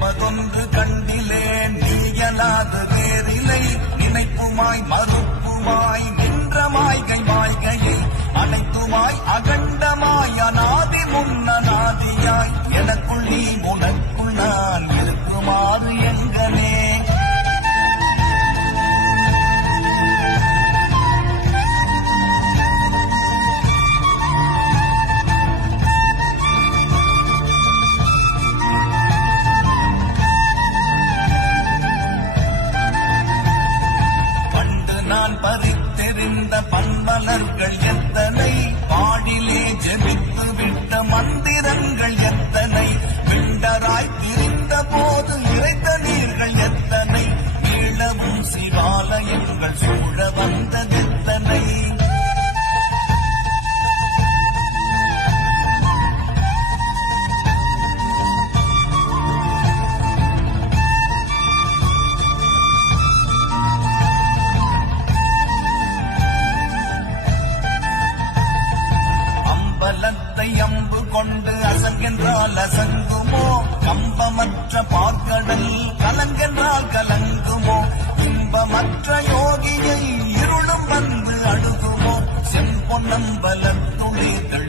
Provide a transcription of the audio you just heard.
நினைப்பதொன்று கண்டிலே நீயலாது வேறிலை நினைப்புமாய் மறுப்புமாய் நின்ற மாய்கை மாய்கையை அனைத்துமாய் அகண்டமாய் அநாதி முன்னநாதியாய் எனக்குள் நீ உனக்குள் நான் இருக்குமாறு எங்கனே பறித்தெறிந்த பன்மலர்கள் எத்தனை பாடிலே ஜெபித்து விட்ட மந்திரங்கள் எத்தனை விண்டராய் திரிந்த போது இறைத்த நீர்கள் எத்தனை மீளவும் சிவாலயங்கள் சூழ வந்ததெத்தனை பலத்தை அம்பு கொண்டு அசங்கென்றால் அசங்குமோ கம்பமற்ற பார்க்கடல் கலங்கென்றால் கலங்குமோ இன்பமற்ற யோகியை இருளும் வந்து அழுகுமோ செம்பொன்னம்பலத்துளே தள்ளி